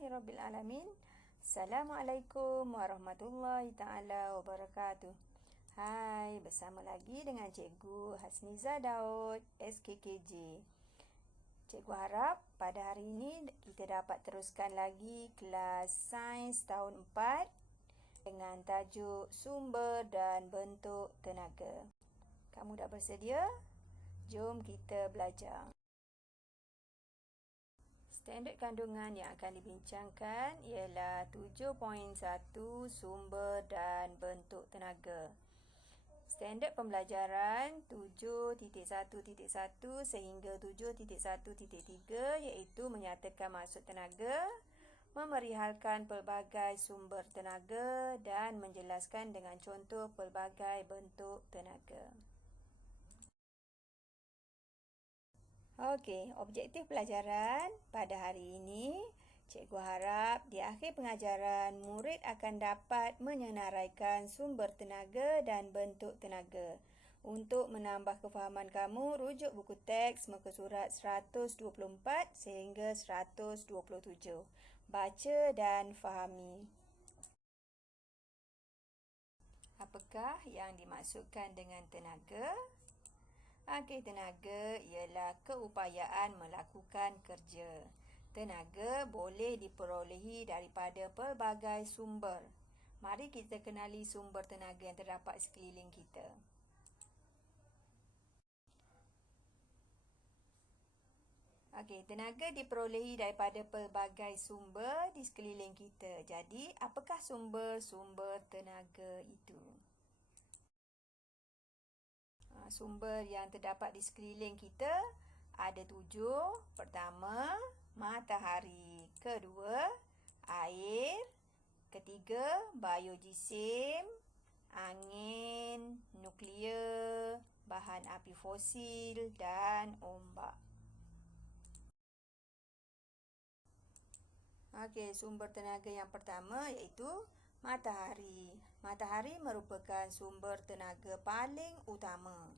Alhamdulillahirrabbilalamin. Assalamualaikum warahmatullahi ta'ala wabarakatuh. Hai, bersama lagi dengan Cikgu Hasniza Daud, SKKJ. Cikgu harap pada hari ini kita dapat teruskan lagi kelas Sains tahun 4 dengan tajuk Sumber dan Bentuk Tenaga. Kamu dah bersedia? Jom kita belajar. Standard kandungan yang akan dibincangkan ialah 7.1 Sumber dan Bentuk Tenaga. Standard pembelajaran 7.1.1 sehingga 7.1.3 iaitu menyatakan maksud tenaga, memerihalkan pelbagai sumber tenaga dan menjelaskan dengan contoh pelbagai bentuk tenaga. Okey, objektif pelajaran pada hari ini, cikgu harap di akhir pengajaran murid akan dapat menyenaraikan sumber tenaga dan bentuk tenaga. Untuk menambah kefahaman kamu, rujuk buku teks muka surat 124 sehingga 127. Baca dan fahami. Apakah yang dimaksudkan dengan tenaga? Okey, tenaga ialah keupayaan melakukan kerja. Tenaga boleh diperolehi daripada pelbagai sumber. Mari kita kenali sumber tenaga yang terdapat sekeliling kita. Okey, tenaga diperolehi daripada pelbagai sumber di sekeliling kita. Jadi, apakah sumber-sumber tenaga itu? Sumber yang terdapat di sekeliling kita ada 7. Pertama, matahari. Kedua, air. Ketiga, biojisim, angin, nuklear, bahan api fosil dan ombak. Okey, sumber tenaga yang pertama iaitu matahari. Matahari merupakan sumber tenaga paling utama.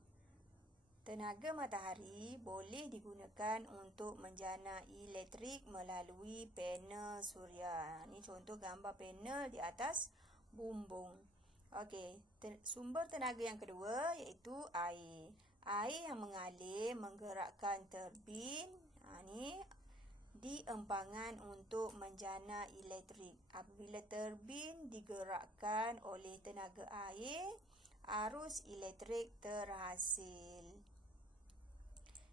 Tenaga matahari boleh digunakan untuk menjana elektrik melalui panel suria. Ini contoh gambar panel di atas bumbung. Okey, sumber tenaga yang kedua iaitu air. Air yang mengalir menggerakkan turbin. Ini di empangan untuk menjana elektrik. Apabila turbin digerakkan oleh tenaga air, arus elektrik terhasil.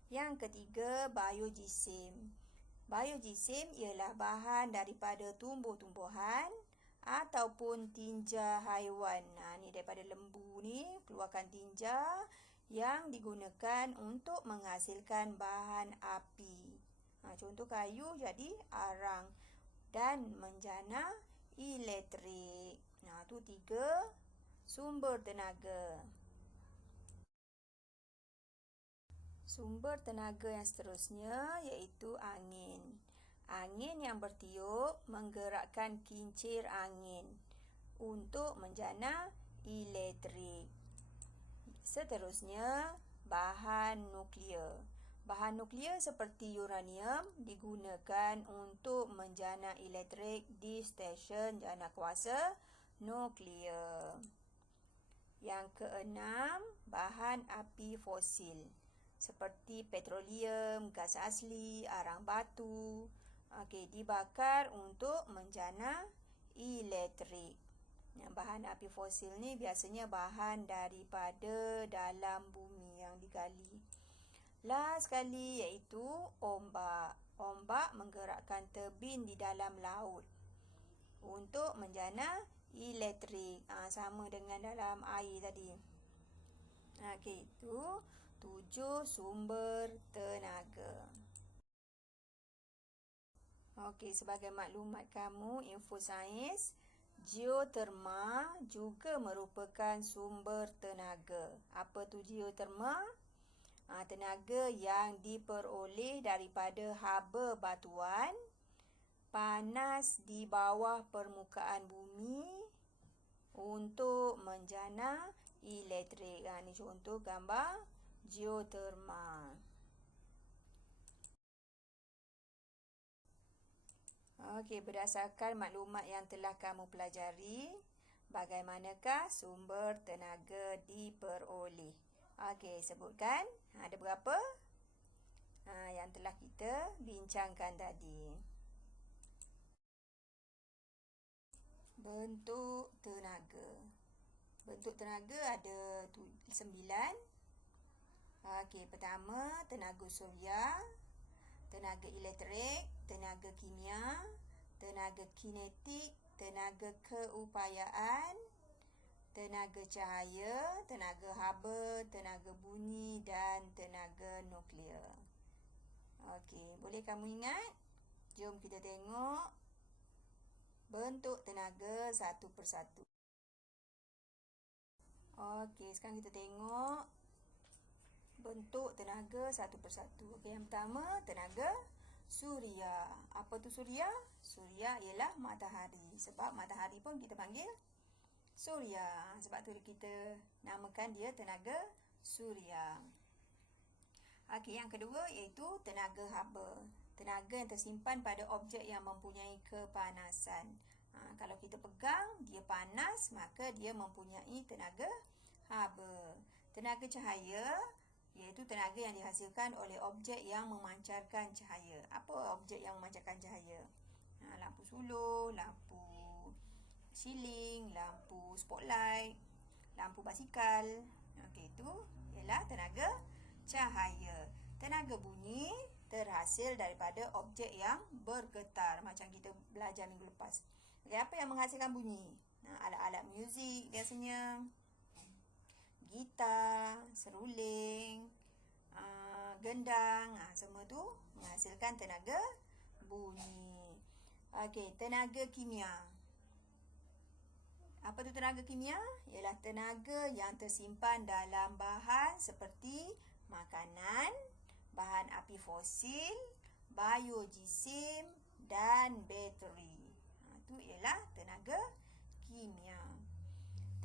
Yang ketiga, biojisim. Biojisim ialah bahan daripada tumbuh-tumbuhan ataupun tinja haiwan. Ni daripada lembu ni keluarkan tinja yang digunakan untuk menghasilkan bahan api. Contoh kayu jadi arang dan menjana elektrik. Itu 3 sumber tenaga. Sumber tenaga yang seterusnya iaitu angin. Angin yang bertiup menggerakkan kincir angin untuk menjana elektrik. Seterusnya, bahan nuklear. Bahan nuklear seperti uranium digunakan untuk menjana elektrik di stesen jana kuasa nuklear. Yang keenam, bahan api fosil seperti petroleum, gas asli, arang batu. Dibakar untuk menjana elektrik. Bahan api fosil ni biasanya bahan daripada dalam bumi yang digali. Last sekali iaitu ombak. Ombak menggerakkan turbin di dalam laut untuk menjana elektrik. Sama dengan dalam air tadi. Itu 7 sumber tenaga. Sebagai maklumat kamu, info sains, geoterma juga merupakan sumber tenaga. Apa tu geoterma? Tenaga yang diperoleh daripada haba batuan, panas di bawah permukaan bumi untuk menjana elektrik. Ini contoh gambar geoterma. Okey, berdasarkan maklumat yang telah kamu pelajari, bagaimanakah sumber tenaga diperoleh? Okey, sebutkan. Ada berapa? Yang telah kita bincangkan tadi. Bentuk tenaga. Bentuk tenaga ada 9. Okey, pertama tenaga suria, tenaga elektrik, tenaga kimia, tenaga kinetik, tenaga keupayaan, tenaga cahaya, tenaga haba, tenaga bunyi dan tenaga nuklear. Okey, boleh kamu ingat? Jom kita tengok bentuk tenaga satu persatu. Okey, sekarang kita tengok bentuk tenaga satu persatu. Okey, yang pertama tenaga suria. Apa tu suria? Suria ialah matahari. Sebab matahari pun kita panggil suria. Sebab tu kita namakan dia tenaga suria. Okey, yang kedua iaitu tenaga haba. Tenaga yang tersimpan pada objek yang mempunyai kepanasan. Kalau kita pegang, dia panas, maka dia mempunyai tenaga haba. Tenaga cahaya iaitu tenaga yang dihasilkan oleh objek yang memancarkan cahaya. Apa objek yang memancarkan cahaya? Lampu suluh, lampu siling, lampu spotlight, lampu basikal. Okey, itu ialah tenaga cahaya. Tenaga bunyi terhasil daripada objek yang bergetar, macam kita belajar minggu lepas. Okey, apa yang menghasilkan bunyi? Alat-alat muzik biasanya, gitar, seruling, gendang, semua tu menghasilkan tenaga bunyi. Okey, tenaga kimia. Apa tu tenaga kimia? Ialah tenaga yang tersimpan dalam bahan seperti makanan, bahan api fosil, biojisim dan bateri. Itu ialah tenaga kimia.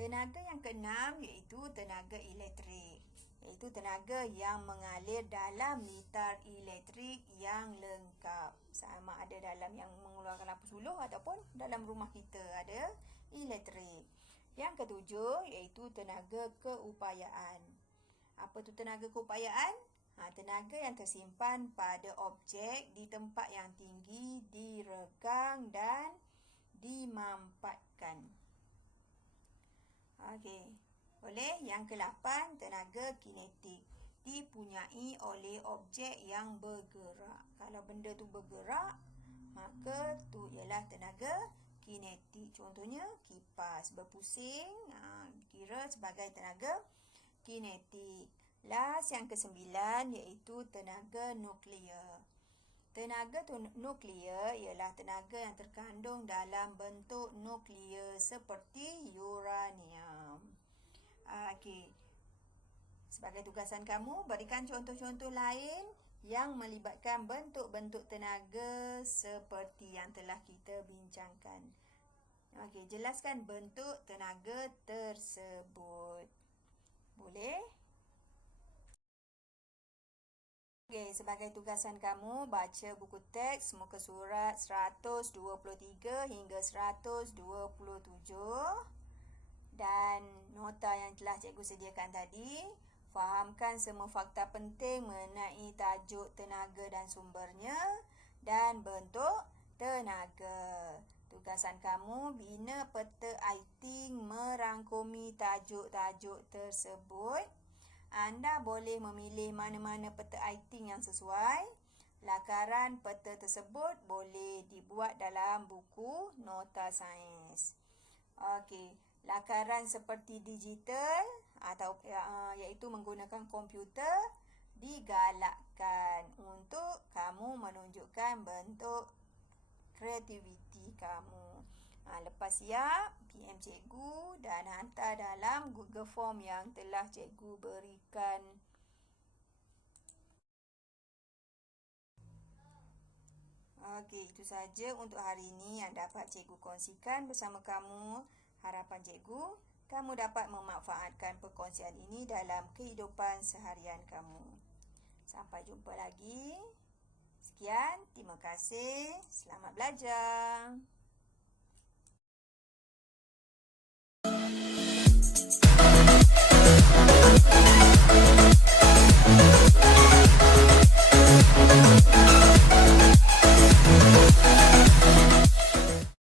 Tenaga yang keenam iaitu tenaga elektrik. Iaitu tenaga yang mengalir dalam litar elektrik yang lengkap. Sama ada dalam yang mengeluarkan lampu suluh ataupun dalam rumah kita ada elektrik. Yang ketujuh iaitu tenaga keupayaan. Apa tu tenaga keupayaan? Tenaga yang tersimpan pada objek di tempat yang tinggi, diregang dan dimampatkan. Okey, boleh. Yang ke-8, tenaga kinetik. Dipunyai oleh objek yang bergerak. Kalau benda tu bergerak, maka tu ialah tenaga kinetik. Contohnya kipas berpusing, kira sebagai tenaga kinetik. Last, yang ke-9 iaitu tenaga nuklear. Tenaga nuklear ialah tenaga yang terkandung dalam bentuk nuklear seperti uranium. Okey. Sebagai tugasan kamu, berikan contoh-contoh lain yang melibatkan bentuk-bentuk tenaga seperti yang telah kita bincangkan. Okey, jelaskan bentuk tenaga tersebut. Boleh? Okey, sebagai tugasan kamu, baca buku teks muka surat 123 hingga 127 dan nota yang telah cikgu sediakan tadi. Fahamkan semua fakta penting mengenai tajuk tenaga dan sumbernya dan bentuk tenaga. Tugasan kamu, bina peta iting merangkumi tajuk-tajuk tersebut. Anda boleh memilih mana-mana peta iting yang sesuai. Lakaran peta tersebut boleh dibuat dalam buku nota sains. Okey, lakaran seperti digital atau iaitu menggunakan komputer digalakkan untuk kamu menunjukkan bentuk kreativiti kamu. Lepas siap, PM cikgu dan hantar dalam Google Form yang telah cikgu berikan. Okey, itu saja untuk hari ini yang dapat cikgu kongsikan bersama kamu. Harapan cikgu, kamu dapat memanfaatkan perkongsian ini dalam kehidupan seharian kamu. Sampai jumpa lagi. Sekian, terima kasih. Selamat belajar.